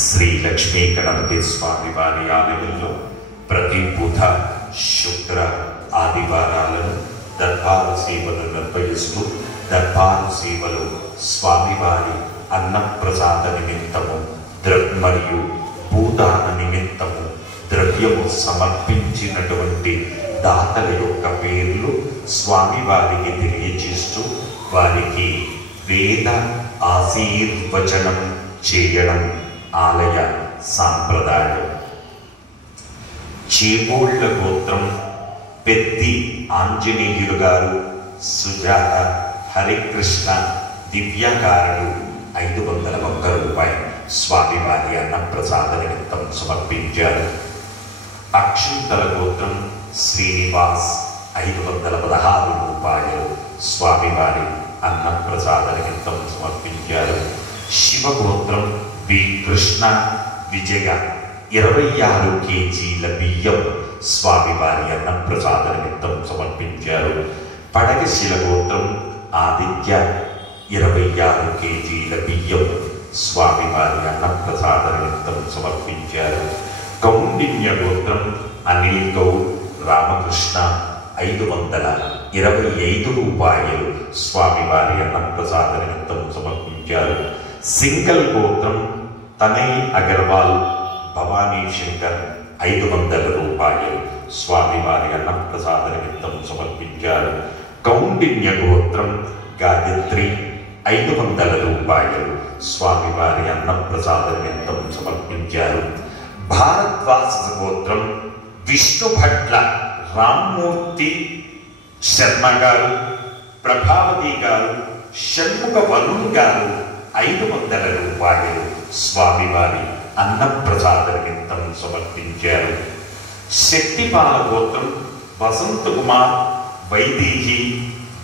శ్రీ లక్ష్మీ గణపతి స్వామి వారి ఆలయంలో ప్రతి బుధ, శుక్ర, ఆదివారాలను దర్బారు సేవలు నిర్వహిస్తూ దర్బారు సేవలు స్వామివారి అన్నప్రసాద నిమిత్తము మరియు భూదాన నిమిత్తము ద్రవ్యము సమర్పించినటువంటి దాతల యొక్క పేర్లు స్వామివారికి తెలియజేస్తూ వారికి వేద ఆశీర్వచనం చేయడం ఆలయ సాంప్రదాయం. చేమోళ్ల గోత్రం పెద్ది ఆంజనేయులు గారు, సుజాత, హరికృష్ణ, దివ్యకారులు 501 రూపాయలు స్వామివారి అన్నప్రసాద నిమిత్తం సమర్పించారు. అక్షింతల గోత్రం శ్రీనివాస్ 516 రూపాయలు స్వామివారి అన్నప్రసాద నిమిత్తం సమర్పించారు. శివగోత్రం వి కృష్ణ విజయ 26 కేజీల బియ్యం స్వామివారి అన్నప్రసాద నిమిత్తం సమర్పించారు. పడగశిల గోత్రం ఆదిత్య 26 కేజీల బియ్యం స్వామివారి అన్నప్రసాద నిమిత్తం సమర్పించారు. కౌండిన్య గోత్రం అనిల్ గౌడ్ రామకృష్ణ 525 రూపాయలు స్వామివారి అన్నప్రసాద నిమిత్తం సమర్పించారు. సింగల్ గోత్రం తనై అగర్వాల్ భవానీ శంకర్ 500 రూపాయలు స్వామివారి అన్నప్రసాద నిమిత్తం సమర్పించారు. కౌండిన్య గోత్రం గాయత్రి 500 రూపాయలు స్వామివారి అన్నప్రసాద నిమిత్తం సమర్పించారు. భారద్వాస గోత్రం విష్ణుభట్ల రామ్మూర్తి శర్మ గారు, ప్రభావతి గారు, షణ్ముఖ వరుణ్ గారు 500 రూపాయలు స్వామివారి అన్నప్రసాద నిమిత్తం సమర్పించారు. శక్తిపాల గోత్రం వసంత కుమార్, వైదేహి,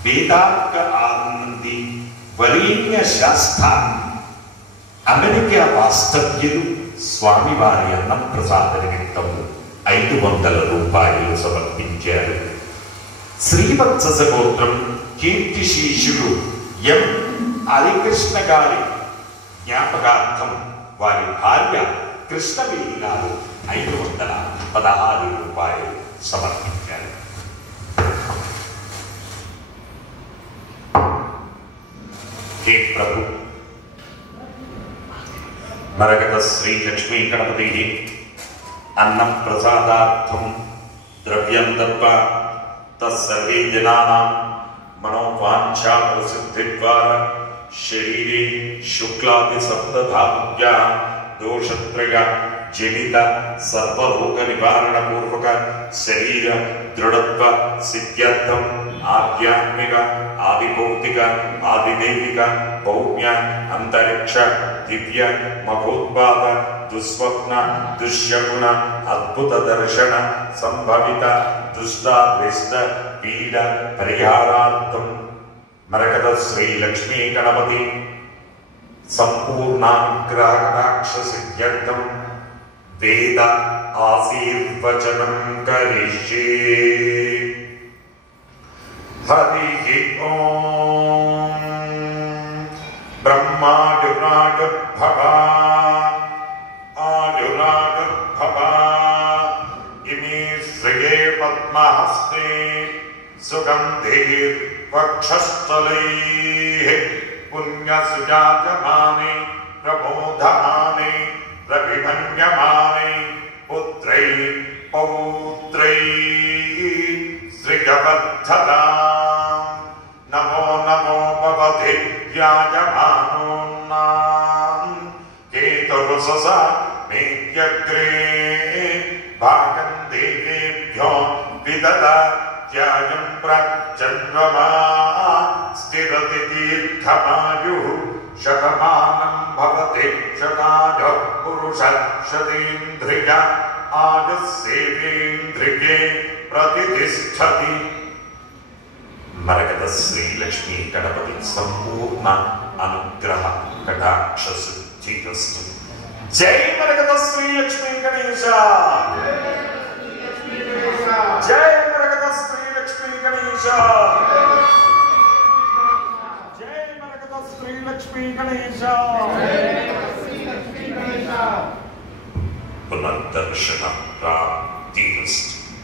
వేదాంక ఆనంది, వరేణ్య శాస్త్ర అమెరికా వాస్తవ్యులు స్వామివారి అన్నప్రసాద నిమిత్తం 500 రూపాయలు సమర్పించారు. శ్రీవత్స గోత్రం కీర్తిశేషులు ఎం హరికృష్ణ గారి జ్ఞాపకార్థం వారి భార్య కృష్ణవేణి గారు 516 రూపాయలు సమర్పించారు. హే ప్రభు, మరగత శ్రీ లక్ష్మీ గణపతి అన్నం ప్రసాదార్థం ద్రవ్యం దత్వా తస్సర్వే జనానాం మనోవాంఛా ప్రసిద్ధి ద్వారా శరీరే శుక్లాది సప్తధాతుభ్య దోషత్రయ జనిత సర్వరోగ నివారణ పూర్వక శరీర దృఢత్వ సిద్ధ్యర్థం ఆధ్యాత్మిక, ఆదిభౌతిక, ఆదిదైవిక, భౌమ్య, అంతరిక్ష, దివ్య, మహోత్పాద, దుస్వప్న, దుశ్యగుణ, అద్భుత దర్శన, సంభవిత, దుష్టారిష్ట పీడ పరిహారార్థం మరకత శ్రీ లక్ష్మీ గణపతి సంపూర్ణానుగ్రహకటాక్ష సిద్ధ్యర్థం వేద ఆశీర్వచనం కరిష్యే. హరి ఓం. బ్రహ్మాయురాయుర్భవ ఆయురాయుర్భవ ఇమే శ్రియే పద్మహస్తే సుగంధైర్ వక్షస్థలైః పుణ్యసుజాయమానే ప్రబోధమానే ప్రవిభంజమానే పుత్రై పౌత్రైః శ్రీజవర్ధనా. నమో నమో భవతే వ్యాజమానోన్నాం కేతురుసస మేత్యగ్రే భాగం దేవేభ్యో విదదాత్యాయం ప్రచంద్రమా స్థిరతి దీర్ఘమాయుః శతమానం భవతి శతాయ పురుష శతేంద్రియ ఆయుస్సేవేంద్రియే ప్రతిష్ఠతి. మరకత శ్రీ లక్ష్మీ గణపతి సంపూర్ణ అనుగ్రహ కటాక్ష సిద్ధిరస్తు. జై మరకత శ్రీ లక్ష్మీ గణేశ. జై మరకత శ్రీ లక్ష్మీ గణేశ. జై మరకత శ్రీ లక్ష్మీ గణేశ. పునర్దర్శన ప్రాప్తిరస్తు.